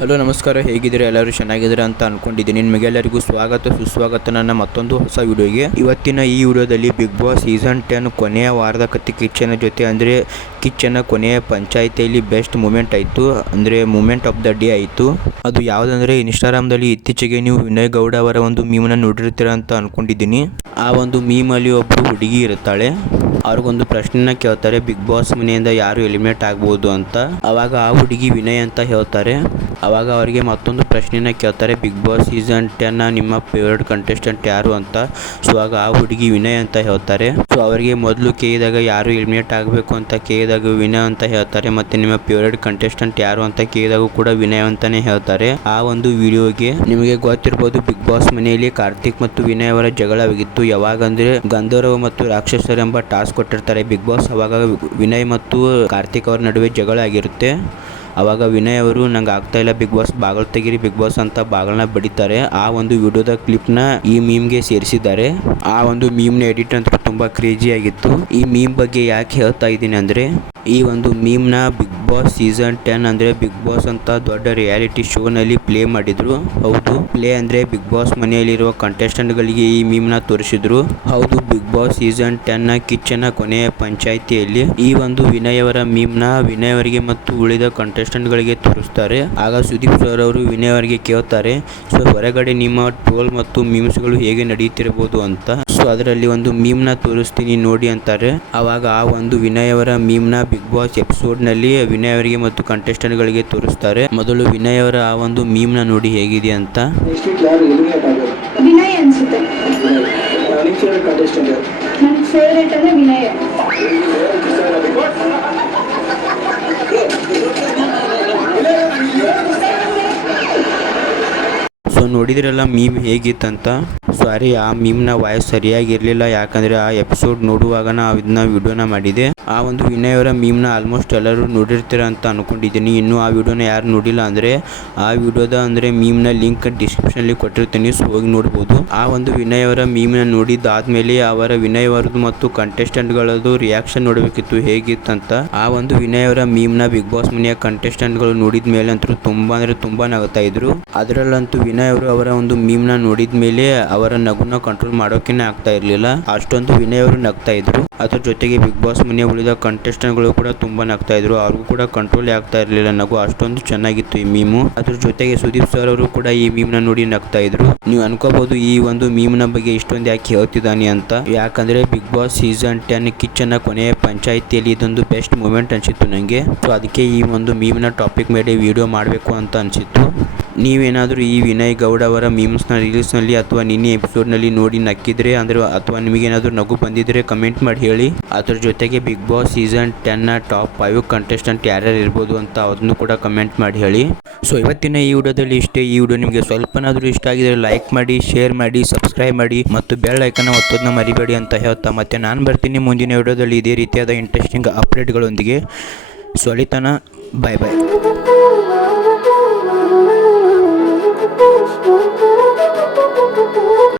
Hello, ನಮಸ್ಕಾರ. ಹೇಗಿದ್ದೀರಾ? ಎಲ್ಲರೂ ಚೆನ್ನಾಗಿದ್ದೀರಾ ಅಂತ ಅನ್ಕೊಂಡಿದ್ದೀನಿ. ನಿಮಗೆಲ್ಲರಿಗೂ ಸ್ವಾಗತ. ಸುಸ್ವಾಗತ ನನ್ನ ಮತ್ತೊಂದು ಹೊಸ ವಿಡಿಯೋಗೆ. ಇವತ್ತಿನ ಈ ವಿಡಿಯೋದಲ್ಲಿ ಬಿಗ್ ಬಾಸ್ ಸೀಸನ್ ಟೆನ್ ಕೊನೆಯ ವಾರದ ಕತ್ತಿ ಕಿಚ್ಚನ ಜೊತೆ, ಅಂದರೆ ಕಿಚ್ಚನ ಕೊನೆಯ ಪಂಚಾಯಿತಿಯಲ್ಲಿ ಬೆಸ್ಟ್ ಮೂಮೆಂಟ್ ಆಯಿತು. ಅಂದರೆ ಮೂಮೆಂಟ್ ಆಫ್ ದ ಡೇ ಆಯಿತು. ಅದು ಯಾವುದಂದರೆ ಇನ್ಸ್ಟಾಗ್ರಾಮ್ದಲ್ಲಿ ಇತ್ತೀಚೆಗೆ ನೀವು ವಿನಯ್ ಗೌಡ ಅವರ ಒಂದು ಮೀಮನ್ನ ನೋಡಿರ್ತೀರ ಅಂತ ಅಂದ್ಕೊಂಡಿದ್ದೀನಿ ಆ ಒಂದು ಮೀಮಲ್ಲಿ ಒಬ್ಬರು ಹುಡುಗಿ ಇರ್ತಾಳೆ. ಅವ್ರಿಗೊಂದು ಪ್ರಶ್ನೆನ ಕೇಳ್ತಾರೆ, ಬಿಗ್ ಬಾಸ್ ಮನೆಯಿಂದ ಯಾರು ಎಲಿಮಿನೇಟ್ ಆಗ್ಬೋದು ಅಂತ? ಅವಾಗ ಆ ಹುಡುಗಿ ವಿನಯ್ ಅಂತ ಹೇಳ್ತಾರೆ. ಅವಾಗ ಅವರಿಗೆ ಮತ್ತೊಂದು ಪ್ರಶ್ನೆನ ಕೇಳ್ತಾರೆ, ಬಿಗ್ ಬಾಸ್ ಸೀಸನ್ ಟೆನ್ನ ನಿಮ್ಮ ಫೇವ್ರೆಟ್ ಕಂಟೆಸ್ಟೆಂಟ್ ಯಾರು ಅಂತ? ಸೊ, ಆಗ ಆ ಹುಡುಗಿ ವಿನಯ್ ಅಂತ ಹೇಳ್ತಾರೆ. ಸೊ, ಅವರಿಗೆ ಮೊದಲು ಕೇಳಿದಾಗ ಯಾರು ಎಲಿಮಿನೇಟ್ ಆಗಬೇಕು ಅಂತ ಕೇಳಿದಾಗ ವಿನಯ್ ಅಂತ ಹೇಳ್ತಾರೆ, ಮತ್ತೆ ನಿಮ್ಮ ಫೇವ್ರೆಟ್ ಕಂಟೆಸ್ಟೆಂಟ್ ಯಾರು ಅಂತ ಕೇಳಿದಾಗ ಕೂಡ ವಿನಯ್ ಅಂತಾನೆ ಹೇಳ್ತಾರೆ. ಆ ಒಂದು ವಿಡಿಯೋಗೆ ನಿಮಗೆ ಗೊತ್ತಿರ್ಬೋದು, ಬಿಗ್ ಬಾಸ್ ಮನೆಯಲ್ಲಿ ಕಾರ್ತಿಕ್ ಮತ್ತು ವಿನಯ್ ಅವರ ಜಗಳವಾಗಿತ್ತು. ಯಾವಾಗಂದರೆ ಗಂಧರ್ವ ಮತ್ತು ರಾಕ್ಷಸರು ಎಂಬ ಟಾಸ್ಕ್ ಕೊಟ್ಟಿರ್ತಾರೆ. ಬಿಗ್ ಬಾಸ್ ಅವಾಗ ವಿನಯ್ ಮತ್ತು ಕಾರ್ತಿಕ್ ಅವರ ನಡುವೆ ಜಗಳ ಆಗಿರುತ್ತೆ. ಅವಾಗ ವಿನಯ್ ಅವರು, ನಂಗೆ ಆಗ್ತಾ ಇಲ್ಲ ಬಿಗ್ ಬಾಸ್ ಬಾಗಲ್ ತೆಗಿರಿ ಬಿಗ್ ಬಾಸ್ ಅಂತ ಬಾಗಿಲನ್ನ ಬಡಿತಾರೆ. ಆ ಒಂದು ವಿಡಿಯೋದ ಕ್ಲಿಪ್ನ ಈ ಮೀಮ್ಗೆ ಸೇರಿಸಿದ್ದಾರೆ. ಆ ಒಂದು ಮೀಮ್ನ ಎಡಿಟ್ ಅಂತ ತುಂಬ ಕ್ರೇಜಿ ಆಗಿತ್ತು. ಈ ಮೀಮ್ ಬಗ್ಗೆ ಯಾಕೆ ಹೇಳ್ತಾ ಇದ್ದೀನಿ ಅಂದರೆ ಈ ಒಂದು ಮೀಮ್ನ ಬಿಗ್ ಬಾಸ್ ಸೀಸನ್ ಟೆನ್ ಅಂದರೆ ಬಿಗ್ ಬಾಸ್ ಅಂತ ದೊಡ್ಡ ರಿಯಾಲಿಟಿ ಶೋನಲ್ಲಿ ಪ್ಲೇ ಮಾಡಿದ್ರು. ಹೌದು ಪ್ಲೇ ಅಂದರೆ ಬಿಗ್ ಬಾಸ್ ಮನೆಯಲ್ಲಿರುವ ಕಂಟೆಸ್ಟೆಂಟ್ಗಳಿಗೆ ಈ ಮೀಮ್ನ ತೋರಿಸಿದ್ರು. ಹೌದು ಬಿಗ್ ಬಾಸ್ ಸೀಸನ್ ಟೆನ್ನ ಕಿಚ್ಚನ ಕೊನೆಯ ಪಂಚಾಯಿತಿಯಲ್ಲಿ ಈ ಒಂದು ವಿನಯ್ ಅವರ ಮೀಮ್ನ ವಿನಯ್ ಅವರಿಗೆ ಮತ್ತು ಉಳಿದ ಕಂಟೆಸ್ಟೆಂಟ್ಗಳಿಗೆ ತೋರಿಸ್ತಾರೆ. ಆಗ ಸುದೀಪ್ ಸರ್ ಅವರು ವಿನಯ್ ಅವರಿಗೆ ಕೇಳ್ತಾರೆ ಸೊ ಹೊರಗಡೆ ನಿಮ್ಮ ಟ್ರೋಲ್ ಮತ್ತು ಮೀಮ್ಸ್ಗಳು ಹೇಗೆ ನಡೆಯುತ್ತಿರಬಹುದು ಅಂತ? ಸೊ ಅದರಲ್ಲಿ ಒಂದು ಮೀಮ್ನ ತೋರಿಸ್ತೀನಿ ನೋಡಿ ಅಂತಾರೆ. ಆವಾಗ ಆ ಒಂದು ವಿನಯ್ ಅವರ ಮೀಮ್ನ ಬಿಗ್ ಬಾಸ್ ಎಪಿಸೋಡ್ನಲ್ಲಿ ವಿನಯ್ ಅವರಿಗೆ ಮತ್ತು ಕಂಟೆಸ್ಟೆಂಟ್ ಗಳಿಗೆ ತೋರಿಸ್ತಾರೆ. ಮೊದಲು ವಿನಯ್ ಅವರ ಆ ಒಂದು ಮೀಮ್ನ ನೋಡಿ ಹೇಗಿದೆ ಅಂತ. ವಿನಯ್ ಅನ್ಸುತ್ತೆ. ನನ್ನ ಫೇವ್ರೇಟ್ ಅಂದ್ರೆ ವಿನಯ್. ಸೊ ನೋಡಿದ್ರಲ್ಲ ಮೀಮ್ ಹೇಗಿತ್ತಂತ? ಸಾರಿ, ಆ ಮೀಮ್ನ ವಾಯ್ಸ್ ಸರಿಯಾಗಿರಲಿಲ್ಲ. ಯಾಕಂದರೆ ಆ ಎಪಿಸೋಡ್ ನೋಡುವಾಗ ನಾವು ಇದನ್ನ ವಿಡಿಯೋನ ಮಾಡಿದೆ. ಆ ಒಂದು ವಿನಯ್ ಅವರ ಮೀಮ್ನ ಆಲ್ಮೋಸ್ಟ್ ಎಲ್ಲರೂ ನೋಡಿರ್ತೀರ ಅಂತ ಅನ್ಕೊಂಡಿದ್ದೀನಿ. ಇನ್ನೂ ಆ ವಿಡಿಯೋನ ಯಾರು ನೋಡಿಲ್ಲ ಅಂದರೆ, ಆ ವಿಡಿಯೋದ ಅಂದರೆ ಮೀಮ್ನ ಲಿಂಕ್ ಡಿಸ್ಕ್ರಿಪ್ಷನಲ್ಲಿ ಕೊಟ್ಟಿರ್ತೀನಿ. ಸೊ ಹೋಗಿ ನೋಡ್ಬೋದು. ಆ ಒಂದು ವಿನಯ್ ಅವರ ಮೀಮ್ನ ನೋಡಿದ್ದಾದ್ಮೇಲೆ ಅವರ ವಿನಯ್ ಅವರದ್ದು ಮತ್ತು ಕಂಟೆಸ್ಟೆಂಟ್ಗಳದ್ದು ರಿಯಾಕ್ಷನ್ ನೋಡಬೇಕಿತ್ತು. ಹೇಗಿತ್ತಂತ ಆ ಒಂದು ವಿನಯ್ ಅವರ ಮೀಮ್ನ ಬಿಗ್ ಬಾಸ್ ಮನೆಯ ಕಂಟೆಸ್ಟೆಂಟ್ಗಳು ನೋಡಿದ ಮೇಲೆ ಅಂತೂ ತುಂಬ ಅಂದರೆ ತುಂಬ ನಗ್ತಾ ಇದ್ರು. ಅದರಲ್ಲಂತೂ ವಿನಯ್ ಅವರು ಅವರ ಒಂದು ಮೀಮ್ನ ನೋಡಿದ ಮೇಲೆ ಅವರ ನಗುನ ಕಂಟ್ರೋಲ್ ಮಾಡೋಕೆ ಆಗ್ತಾ ಇರಲಿಲ್ಲ. ಅಷ್ಟೊಂದು ವಿನಯ್ ಅವರು ನಗ್ತಾ ಇದ್ರು. ಅದ್ರ ಜೊತೆಗೆ ಬಿಗ್ ಬಾಸ್ ಮನೆ ಉಳಿದ ಕಂಟೆಸ್ಟೆಂಟ್ಗಳು ಕೂಡ ತುಂಬಾ ನಗ್ತಾ ಇದ್ರು. ಅವ್ರಿಗೂ ಕೂಡ ಕಂಟ್ರೋಲ್ ಆಗ್ತಾ ಇರಲಿಲ್ಲ. ನಗು ಅಷ್ಟೊಂದು ಚೆನ್ನಾಗಿತ್ತು ಈ ಮೀಮು ಅದ್ರ ಜೊತೆಗೆ ಸುದೀಪ್ ಸರ್ ಅವರು ಕೂಡ ಈ ಮೀಮ್ನ ನೋಡಿ ನಗ್ತಾ ಇದ್ರು. ನೀವು ಅನ್ಕೋಬಹುದು ಈ ಒಂದು ಮೀಮ್ನ ಬಗ್ಗೆ ಇಷ್ಟೊಂದು ಯಾಕೆ ಹೇಳ್ತಿದ್ದಾನೆ ಅಂತ. ಯಾಕಂದ್ರೆ ಬಿಗ್ ಬಾಸ್ ಸೀಸನ್ ಟೆನ್ನ ಕೊನೆಯ ಪಂಚಾಯಿತಿಯಲ್ಲಿ ಇದೊಂದು ಬೆಸ್ಟ್ ಮೂಮೆಂಟ್ ಅನ್ಸಿತ್ತು ನನಗೆ ಸೊ ಅದಕ್ಕೆ ಈ ಒಂದು ಮೀಮ್ನ ಟಾಪಿಕ್ ಮೇಲೆ ವಿಡಿಯೋ ಮಾಡಬೇಕು ಅಂತ ಅನಿಸಿತ್ತು. ನೀವೇನಾದರೂ ಈ ವಿನಯ್ ಗೌಡ ಅವರ ಮೀಮ್ಸ್ನ ರೀಲ್ಸ್ನಲ್ಲಿ ಅಥವಾ ನಿನ್ನೆ ಎಪಿಸೋಡ್ನಲ್ಲಿ ನೋಡಿ ನಕ್ಕಿದ್ರೆ, ಅಂದರೆ ಅಥವಾ ನಿಮಗೇನಾದರೂ ನಗು ಬಂದಿದ್ದರೆ ಕಮೆಂಟ್ ಮಾಡಿ ಹೇಳಿ. ಅದ್ರ ಜೊತೆಗೆ ಬಿಗ್ ಬಾಸ್ ಸೀಸನ್ ಟೆನ್ನ ಟಾಪ್ ಫೈವ್ ಕಂಟೆಸ್ಟೆಂಟ್ ಯಾರ್ಯಾರು ಇರ್ಬೋದು ಅಂತ ಅದನ್ನು ಕೂಡ ಕಮೆಂಟ್ ಮಾಡಿ ಹೇಳಿ. ಸೊ ಇವತ್ತಿನ ಈ ವಿಡಿಯೋದಲ್ಲಿ ಇಷ್ಟೇ. ಈ ವಿಡಿಯೋ ನಿಮಗೆ ಸ್ವಲ್ಪನಾದರೂ ಇಷ್ಟ ಆಗಿದ್ರೆ ಲೈಕ್ ಮಾಡಿ ಶೇರ್ ಮಾಡಿ ಸಬ್ಸ್ಕ್ರೈಬ್ ಮಾಡಿ ಮತ್ತು ಬೆಲ್ ಐಕನ್ನ ಒತ್ತೋದನ್ನ ಮರಿಬೇಡಿ ಅಂತ ಹೇಳ್ತಾ ಮತ್ತೆ ನಾನು ಬರ್ತೀನಿ ಮುಂದಿನ ವಿಡಿಯೋದಲ್ಲಿ ಇದೇ ರೀತಿಯಾದ ಇಂಟ್ರೆಸ್ಟಿಂಗ್ ಅಪ್ಡೇಟ್ಗಳೊಂದಿಗೆ ಸೊ ಅಳಿತನ bye bye Oh, oh, oh,